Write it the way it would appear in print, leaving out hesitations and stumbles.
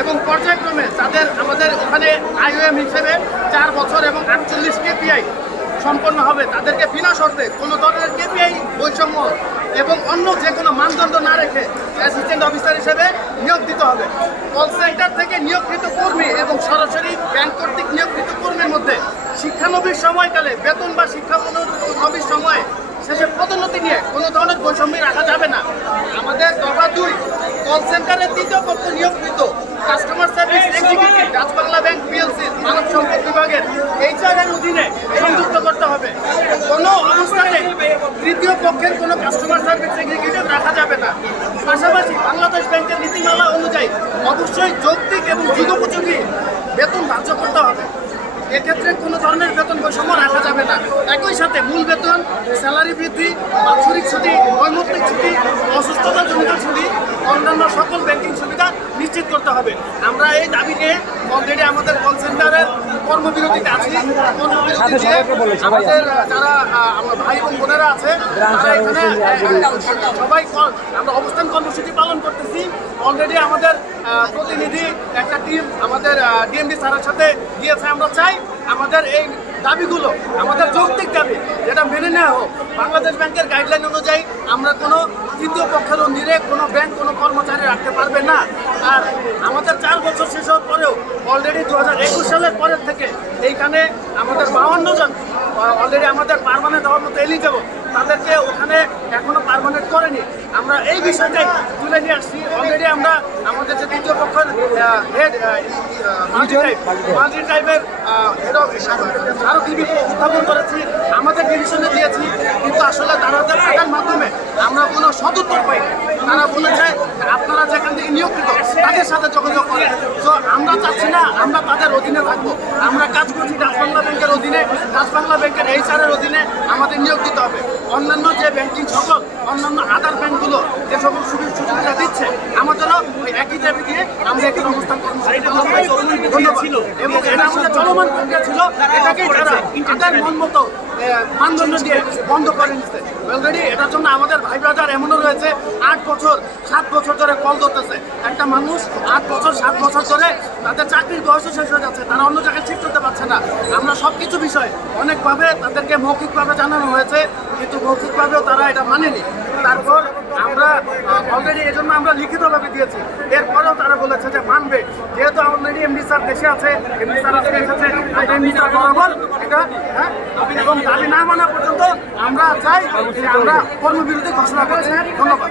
এবং পর্যায়ক্রমে তাদের আমাদের ওখানে আইওএম হিসেবে 4 বছর এবং 48 কেপিআই সম্পন্ন হবে, তাদেরকে বিনা শর্তে কোনো ধরনের কেপিআই বৈষম্য এবং অন্য যে কোনো মানদণ্ড না রেখে অ্যাসিস্ট্যান্ট অফিসার হিসেবে নিয়োগ দিতে হবে। কল সেন্টার থেকে নিয়োগকৃত কর্মী এবং সরাসরি ব্যাংক কর্তৃক নিয়োগকৃত কর্মীর মধ্যে শিক্ষানবিশ সময়কালে বেতন বা শিক্ষানবিশ সময়ে শেষে পদোন্নতি নিয়ে কোনো ধরনের বৈষম্য রাখা যাবে না। আমাদের দফা 2, কল সেন্টারের তৃতীয় পক্ষ নিয়োগকৃত customer service executive Dutch Bangla bank পিএলসির মানব সম্পদ বিভাগের এইচআর-এর অধীনে সংযুক্ত করতে হবে। কোনো অবস্থাতে তৃতীয় পক্ষের কোনো কাস্টমার সার্ভিস এক্সিকিউটিভ রাখা যাবে না। পাশাপাশি বাংলাদেশ ব্যাংকের নীতিমালা অনুযায়ী অবশ্যই যৌক্তিক এবং যুগোপযোগী বেতন ধার্য করতে হবে। এক্ষেত্রে কোনো ধরনের বেতন বৈষম্য রাখা যাবে না। একই সাথে মূল বেতন, স্যালারি বৃদ্ধি, বাৎসরিক ছুটি, নৈমিত্তিক ছুটি, অসুস্থতাজনিত ছুটি, অন্যান্য সকল ব্যাংকিং সুবিধা নিশ্চিত করতে হবে। আমরা এই দাবি নিয়ে অলরেডি আমাদের কল সেন্টারের কর্মবিরতিতে আছি। কর্মবিরতিতে আমাদের যারা আমার ভাই এবং বোনেরা আছে তারা এখানে সবাই আমরা অবস্থান কর্মসূচি পালন করতেছি। অলরেডি আমাদের প্রতিনিধি একটা টিম আমাদের ডিএমডি স্যারের সাথে গিয়েছে। আমরা চাই আমাদের এই দাবিগুলো আমাদের যৌক্তিক দাবি, যেটা মেনে নেওয়া হোক। বাংলাদেশ ব্যাংকের গাইডলাইন অনুযায়ী আমরা কোনো তৃতীয় পক্ষের অধীনে কোনো ব্যাংক কোনো কর্মচারী রাখতে পারবে না। আর আমাদের 4 বছর শেষ হওয়ার পরেও অলরেডি 2021 সালের পরের থেকে এইখানে আমাদের 52 জন অলরেডি আমাদের পার্মানেন্ট হওয়ার মতো এলিজেবল, তাদেরকে ওখানে এখনো পার্মানেন্ট করেনি। আমরা এই বিষয়টাই তুলে নিয়ে আসছি। অলরেডি আমরা আমাদের যে তৃতীয় পক্ষের হেড মাল্টি টাইপের হেড অফ স্মারকলিপি উত্থাপন করেছি, আমাদের ডিভিশনে দিয়েছি, কিন্তু আসলে তাদের থাকার মাধ্যমে আমরা কোনো সদুত্তর পাই। তারা বলেছে আপনারা যেখান থেকে নিয়োগকৃত তাদের সাথে যোগাযোগ করেন। তো আমরা চাচ্ছি না আমরা তাদের অধীনে থাকবো। আমরা কাজ করছি ডাচ বাংলা ব্যাংকের অধীনে, ডাচ বাংলা ব্যাংকের এইচআর-এর অধীনে আমাদের নিয়োগ দিতে হবে। অন্যান্য যে ব্যাংকিং সকল অন্যান্য আদার ব্যাংকগুলো যে সকল সুবিধা দিচ্ছে আমাদেরও ওই একই দাবি দিয়ে আমরা এখানে অবস্থান ছিল এবং এটা আমাদের চলমান প্রক্রিয়া ছিল। এটাকেই তারা তাদের মন মতো মানদণ্ড দিয়ে বন্ধ করে নিচ্ছে। অলরেডি এটার জন্য আমাদের ভাই ব্রাদার এমনও রয়েছে 8 বছর 7 বছর ধরে কল ধরতেছে। একটা মানুষ 8 বছর 7 বছর ধরে তাদের চাকরির বয়সও শেষ হয়ে যাচ্ছে, তারা অন্য জায়গায় শিফট করতে পারছে না। আমরা সব কিছু বিষয় অনেকভাবে তাদেরকে মৌখিকভাবে জানানো হয়েছে, কিন্তু মৌখিকভাবেও তারা এটা মানেনি। তারপর আমরা অলরেডি এই জন্য আমরা লিখিতভাবে দিয়েছি, এরপরেও তারা বলেছে যে মানবে। যেহেতু অলরেডি এমডি স্যার দেশে আছে, এমডি স্যার আজকে এসেছে, আমরা এমডি স্যার বরাবর এটা এবং দাবি না মানা পর্যন্ত আমরা চাই যে আমরা কর্মবিরতি ঘোষণা করছি। ধন্যবাদ।